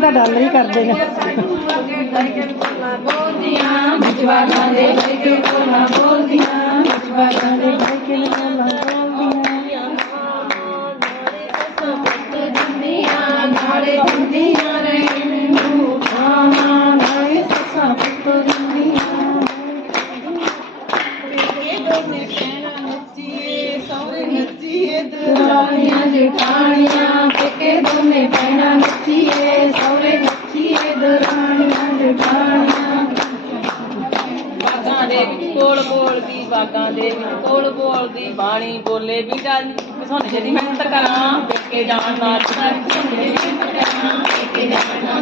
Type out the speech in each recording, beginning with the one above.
Dollar ਹੀ ਕਰਦੇ ਨੇ ਬੋਲਦੀਆਂ ਵਿਚਵਾਰਾਂ ਦੇ ਬਹਿ ਕੇ ਬੋਲਾਂ ਬੋਲਦੀਆਂ ਵਿਚਵਾਰਾਂ ਦੇ ਬਹਿ ਕੇ ਨੀ ਗੱਲਾਂ ਬੋਲਦੀਆਂ ਦਿੰਦੀਆਂ ਨਾਲੇ ਦਿੰਦੀਆਂ ਰਹਿਣ ਨੂੰ ਮਾਂ ਨਾਲੇ ਸੱਸਾਂ ਪੁੱਤ ਦਿੰਦੀਆਂ ਦਰਾਣੀਆਂ ਜਠਾਣੀਆਂ ਦੇ ਵਿੱਚ ਕੋਲ ਬੋਲਦੀ ਬਾਗਾਂ ਦੇ ਵਿੱਚ ਕੋਲ ਬੋਲਦੀ ਬਾਣੀ ਬੋਲੇ ਵੀ ਜਾਨ ਸੁਣ ਜਿਹੜੀ ਮਿਹਨਤ ਕਰਾਂ ਪੇਕੇ ਜਾਣ ਨਾਲ ਸੁਣ ਜਿਹੜੀ ਮਿਹਨਤ ਕਰਾਂ ਪੇਕੇ ਜਾਣ ਨਾਲ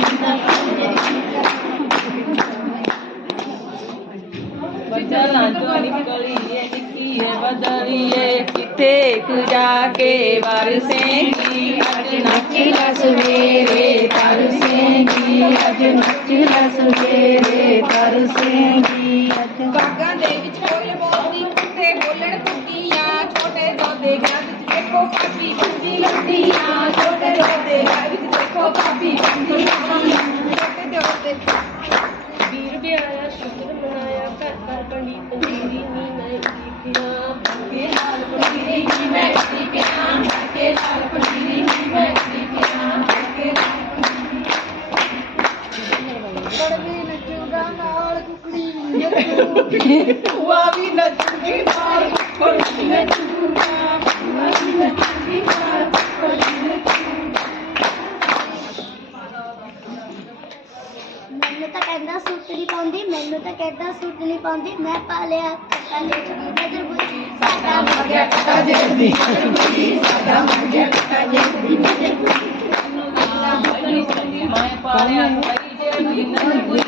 ਬਚਲਾਂ ਚੋਂ ਨਿਕਲੀ ਏ ਨਿੱਕੀ ਏ ਬਦਲੀਏ ਕਿੱਥੇ ਕੁ ਜਾ ਕੇ ਵਰਸੇਂਗੀ ਅੱਜ ਨੱਚ ਨੱਚਲਾ ਸਵੇਰੇ ਤਰਸੇਂਗੀ ਅੱਜ ਨੱਚਲਾ ਸਵੇਰੇ ਤਰਸੇਂਗੀ ਅੱਜ ਬਾਗਾਂ ਦੇ ਵਿੱਚ ਕੋਇਲ ਬੋਲਦੀ ਕੁੱਤੇ ਬੋਲਣ ਕੁੱਤੀਆਂ ਛੋਟੇ ਦੋਦੇ ਘਰ ਵਿੱਚ ਦੇਖੋ ਕਾਫੀ ਬੰਦੀ ਲੰਦੀਆਂ ਛੋਟੇ ਦੋਦੇ ਘਰ ਵਿੱਚ ਦੇਖੋ ਕਾਫੀ ਬੰਦੀ ਲੰਦੀਆਂ ਛੋਟੇ ਦੋਦੇ ਵੀਰ ਵਿਆਹਿਆ ਸ਼ੁਕਰ ਮਨਾਇਆ ਘਰ ਘਰ ਬਣੀ ਪੰਜੀਰੀ ਨੀ ਮੈਂ ਲਿਖਿਆ ਕੇ ਲਾਲ ਪੀਰੀ ਨੀ ਮੈਂ ਲਿਖਿਆ ਕੇ ਲਾਲ ਪੀਰੀ ਨੀ ਮੈਂ ਲਿਖਿਆ ਕੇ ਬੜਵੀ ਨੱਚੂਗਾ ਨਾਲ ਕੁਕੜੀ ਵੀ ਨੱਚੂ ਭੂਆ ਵੀ ਨੱਚੂਗੀ ਨਾਲ ਕੁਕੜੀ ਵੀ ਨੱਚੂਗਾ ਭੂਆ ਵੀ ਨੱਚੂਗੀ ਨਾਲ ਕੁਕੜੀ ਵੀ ਮੈਨੂੰ ਤਾਂ ਕਹਿੰਦਾ ਸੂਟ ਨਹੀਂ ਪਾਉਂਦੀ ਮੈਨੂੰ ਤਾਂ ਕਹਿੰਦਾ ਸੂਟ ਨਹੀਂ ਪਾਉਂਦੀ ਮੈਂ ਪਾ ਲਿਆ ਕੱਟਾ ਜਿਹੜੀ ਨਜ਼ਰ ਬੁੱਝੀ ਸਾਡਾ ਮਰ ਗਿਆ ਕੱਟਾ ਜਿਹੜੀ ਮੈਂ ਪਾਲਿਆ ਪਈ ਜੇ ਦਿਨ ਬੁਲੀ ਹੋਇਆ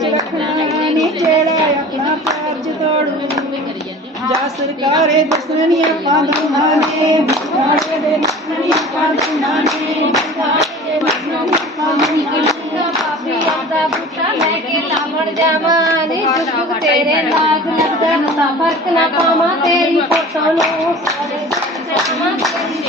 ਕਾਰਜ ਰੱਖਣਾ ਨਹੀਂ ਜਿਹੜਾ ਆਪਣਾ ਕਾਰਜ ਤੋੜੂ। ਜਾ ਸਰਕਾਰੇ ਦੁਸ਼ਮਣੀ ਆਪਾਂ ਦਾ ਨਾਨੇ ਸਾਡੇ ਦੇ ਦੁਸ਼ਮਣੀ ਆਪਾਂ ਦਾ ਨਾਨੇ ਸਾਡੇ ਦੇ ਦੁਸ਼ਮਣੀ ਆਪਾਂ ਦਾ ਨਾਨੇ ਪਾਪੀਆਂ ਦਾ ਬੁੱਟਾ ਲੈ ਕੇ ਲਾਵਣ ਜਾਵਾਂ ਨੀ ਚੁੱਕ ਤੇਰੇ ਲਾਗ ਲੱਗਦਾ ਨਾ ਫ਼ਰਕ ਨਾ ਪਾਵਾਂ, ਤੇਰੀ ਫੋਟੋ ਨੂੰ ਸਾਰੇ ਜਾਵਾਂ, ਤੇਰੀ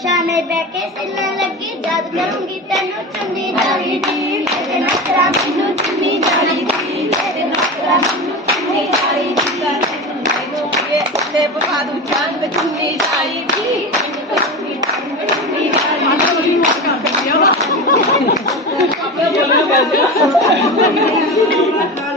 कक्षा में बैठे सिलने लगी जाद करूँगी तेनु चुनी जावेगी मेरे नखरा मेनु चुनी जावेगी मेरे नखरा मेनु चुनी जावेगी ले बुला दूँ चाँद पे चुनी जाएगी Yeah.